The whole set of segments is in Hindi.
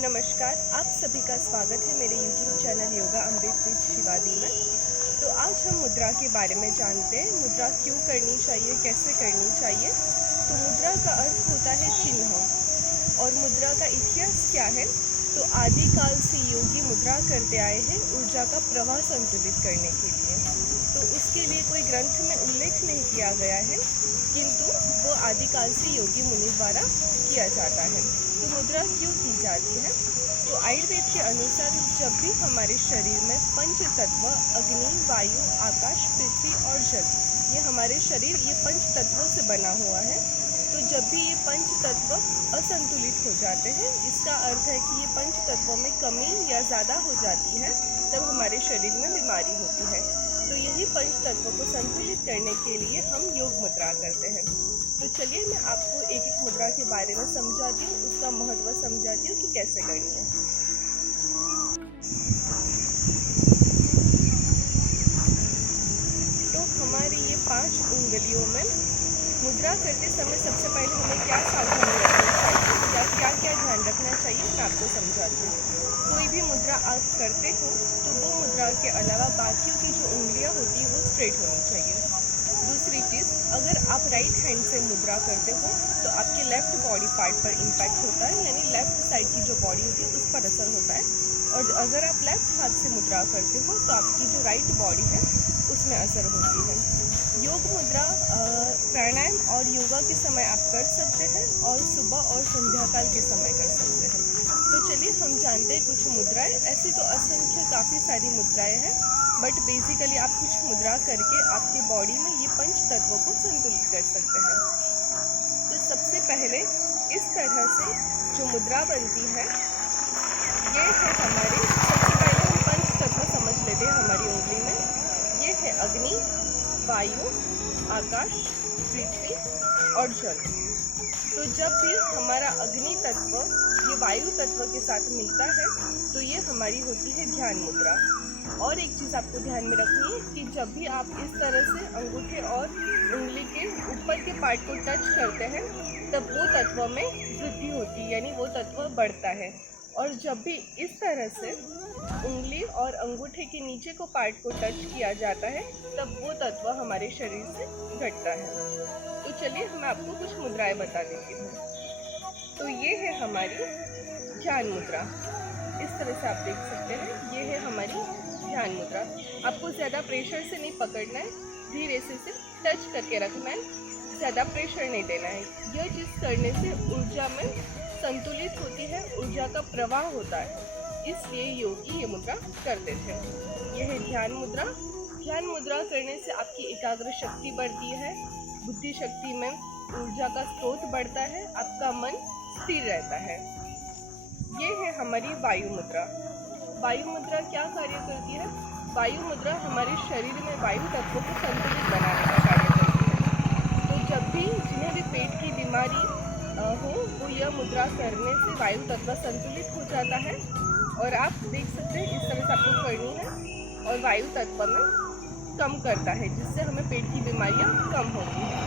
नमस्कार, आप सभी का स्वागत है मेरे YouTube channel yoga Amrit with Shivadi में। तो आज हम मुद्रा के बारे में जानते हैं। मुद्रा क्यों करनी चाहिए, कैसे करनी चाहिए। तो मुद्रा का अर्थ होता है चिन्ह। और मुद्रा का इतिहास क्या है? तो आदिकाल से योगी मुद्रा करते आए हैं ऊर्जा का प्रवाह संतुलित करने के लिए। तो उसके लिए कोई ग्रंथ में उल्लेख नहीं किया गया है, किंतु वो आदिकाल से योगी मुनि द्वारा किया जाता है। तो मुद्रा क्यों की जाती है? तो आयुर्वेद के अनुसार जब भी हमारे शरीर में पंच तत्व अग्नि, वायु, आकाश, पृथ्वी और जल, ये हमारे शरीर ये पंच तत्वों से बना हुआ है। तो जब भी ये पंच तत्व असंतुलित हो जाते हैं, इसका अर्थ है कि ये पंच तत्वों में कमी या ज़्यादा हो जाती है, तब हमारे शरीर में बीमारी होती है। तो यही पंच तत्वों को संतुलित करने के लिए हम योग मुद्रा करते हैं। तो चलिए मैं आपको एक एक मुद्रा के बारे में समझाती हूँ, उसका महत्व समझाती हूँ कि कैसे करनी है। तो हमारी ये 5 उंगलियों में मुद्रा करते समय सबसे पहले हमें क्या सावधानी रखनी चाहिए या क्या क्या ध्यान रखना चाहिए, मैं आपको समझाती हूँ। कोई भी मुद्रा आप करते हो तो वो मुद्रा के अलावा बाकियों की जो उंगलियाँ होती है वो स्ट्रेट होनी चाहिए। दूसरी चीज़, अगर आप राइट हैंड से मुद्रा करते हो तो आपके लेफ्ट बॉडी पार्ट पर इम्पैक्ट होता है, यानी लेफ्ट साइड की जो बॉडी होती है उस पर असर होता है। और अगर आप लेफ्ट हाथ से मुद्रा करते हो तो आपकी जो राइट बॉडी है उसमें असर होती है। योग मुद्रा प्राणायाम और योगा के समय आप कर सकते हैं और सुबह और संध्या काल के समय कर सकते हैं। तो चलिए हम जानते हैं कुछ मुद्राएं। ऐसी तो असंख्य काफ़ी सारी मुद्राएं हैं, बट बेसिकली आप कुछ मुद्रा करके आपके बॉडी में ये पंच तत्वों को संतुलित कर सकते हैं। तो सबसे पहले इस तरह से जो मुद्रा बनती है ये है हमारी, सबसे पहले हम पंच तत्व समझ लेते हैं हमारी उंगली में। ये है अग्नि, वायु, आकाश, पृथ्वी और जल। तो जब भी हमारा अग्नि तत्व ये वायु तत्व के साथ मिलता है तो ये हमारी होती है ध्यान मुद्रा। और एक चीज़ आपको ध्यान में रखनी है कि जब भी आप इस तरह से अंगूठे और उंगली के ऊपर के पार्ट को टच करते हैं तब वो तत्व में वृद्धि होती है, यानी वो तत्व बढ़ता है। और जब भी इस तरह से उंगली और अंगूठे के नीचे को पार्ट को टच किया जाता है तब वो तत्व हमारे शरीर से घटता है। तो चलिए मैं आपको कुछ मुद्राएं बता देती हूँ। तो ये है हमारी ध्यान मुद्रा, इस तरह से आप देख सकते हैं। ये है हमारी ध्यान मुद्रा। आपको ज़्यादा प्रेशर से नहीं पकड़ना है, धीरे से सिर्फ टच करके रखना है, ज़्यादा प्रेशर नहीं देना है। यह चीज़ करने से ऊर्जा में संतुलित होती है, ऊर्जा का प्रवाह होता है, इसलिए योगी ये मुद्रा करते थे। यह है ध्यान मुद्रा। ध्यान मुद्रा करने से आपकी एकाग्र शक्ति बढ़ती है, बुद्धि शक्ति में ऊर्जा का स्रोत बढ़ता है, आपका मन स्थिर रहता है। ये है हमारी वायु मुद्रा। वायु मुद्रा क्या कार्य करती है? वायु मुद्रा हमारे शरीर में वायु तत्वों को संतुलित बनाने का कार्य करती है। तो जब भी जिन्हें भी पेट की बीमारी हो वो यह मुद्रा करने से वायु तत्व संतुलित हो जाता है। और आप देख सकते हैं इस तरह से आपको करनी है और वायु तत्व में कम करता है, जिससे हमें पेट की बीमारियां कम होती हैं।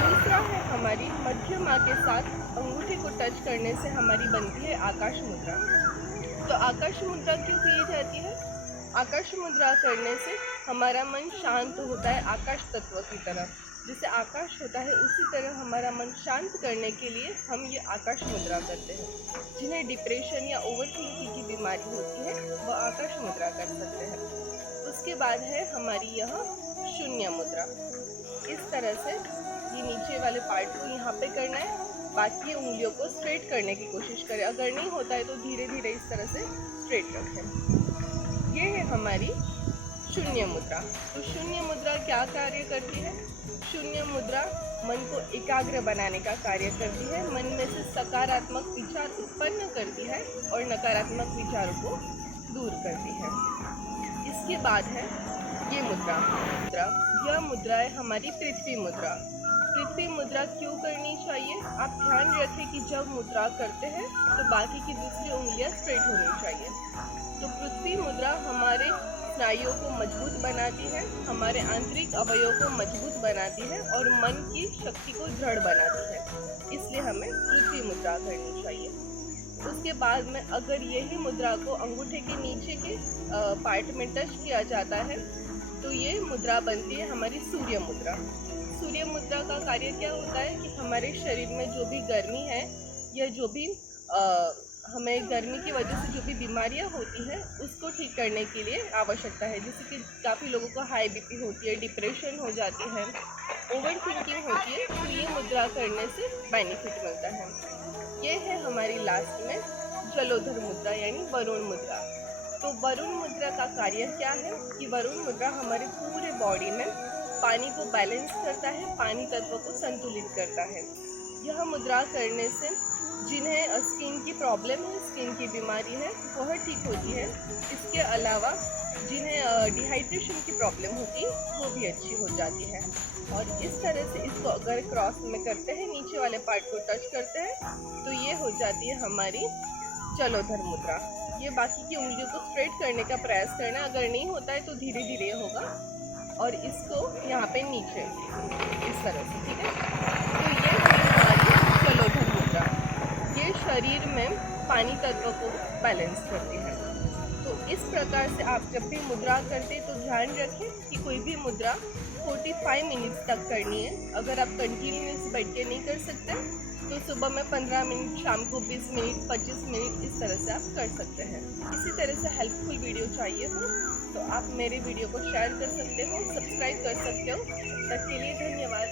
दूसरा है हमारी मध्यमा के साथ अंगूठे को टच करने से हमारी बनती है आकाश मुद्रा। तो आकाश मुद्रा क्यों की जाती है? आकाश मुद्रा करने से हमारा मन शांत होता है आकाश तत्व की तरफ। जैसे आकाश होता है उसी तरह हमारा मन शांत करने के लिए हम ये आकाश मुद्रा करते हैं। जिन्हें डिप्रेशन या ओवरथिंकिंग की बीमारी होती है वह आकाश मुद्रा कर सकते हैं। उसके बाद है हमारी यह शून्य मुद्रा। इस तरह से ये नीचे वाले पार्ट को यहाँ पे करना है, बाकी उंगलियों को स्ट्रेट करने की कोशिश करें। अगर नहीं होता है तो धीरे धीरे इस तरह से स्ट्रेट रखें। ये है हमारी शून्य मुद्रा। तो शून्य मुद्रा क्या कार्य करती है? शून्य मुद्रा मन को एकाग्र बनाने का कार्य करती है, मन में से सकारात्मक विचार उत्पन्न करती है और नकारात्मक विचारों को दूर करती है। इसके बाद है ये मुद्रा। यह मुद्रा है हमारी पृथ्वी मुद्रा। पृथ्वी मुद्रा क्यों करनी चाहिए? आप ध्यान रखें कि जब मुद्रा करते हैं तो बाकी की दूसरी उंगलियां स्ट्रेट होनी चाहिए। तो पृथ्वी मुद्रा हमारे स्नायुओं को मजबूत बनाती है, हमारे आंतरिक अवयवों को मजबूत बनाती है और मन की शक्ति को दृढ़ बनाती है। इसलिए हमें पृथ्वी मुद्रा करनी चाहिए। उसके बाद में अगर यही मुद्रा को अंगूठे के नीचे के पार्ट में टच किया जाता है तो ये मुद्रा बनती है हमारी सूर्य मुद्रा। सूर्य मुद्रा का कार्य क्या होता है कि हमारे शरीर में जो भी गर्मी है या जो भी हमें गर्मी की वजह से जो भी बीमारियां होती हैं उसको ठीक करने के लिए आवश्यकता है। जैसे कि काफ़ी लोगों को हाई बीपी होती है, डिप्रेशन हो जाती है, ओवर थिंकिंग होती है, तो ये मुद्रा करने से बेनिफिट मिलता है। ये है हमारी लास्ट में जलोधर मुद्रा यानी वरुण मुद्रा। तो वरुण मुद्रा का कार्य क्या है कि वरुण मुद्रा हमारे पूरे बॉडी में पानी को बैलेंस करता है, पानी तत्व को संतुलित करता है। यह मुद्रा करने से जिन्हें स्किन की प्रॉब्लम है, स्किन की बीमारी है, वह ठीक होती है। इसके अलावा जिन्हें डिहाइड्रेशन की प्रॉब्लम होती है वो भी अच्छी हो जाती है। और इस तरह से इसको अगर क्रॉस में करते हैं, नीचे वाले पार्ट को टच करते हैं, तो ये हो जाती है हमारी जलोधर मुद्रा। ये बाकी की उंगलियों को स्ट्रेट करने का प्रयास करना, अगर नहीं होता है तो धीरे धीरे होगा। और इसको यहाँ पे नीचे इस तरह से, ठीक है। तो ये हुई हमारी जलोधर मुद्रा। ये शरीर में पानी तत्व को बैलेंस करती है। तो इस प्रकार से आप जब भी मुद्रा करते तो ध्यान रखें कि कोई भी मुद्रा 45 मिनट्स तक करनी है। अगर आप कंटिन्यूस बैठ के नहीं कर सकते तो सुबह में 15 मिनट, शाम को 20 मिनट, 25 मिनट, इस तरह से आप कर सकते हैं। इसी तरह से हेल्पफुल वीडियो चाहिए हो तो आप मेरे वीडियो को शेयर कर सकते हो, सब्सक्राइब कर सकते हो। तब तक के लिए धन्यवाद।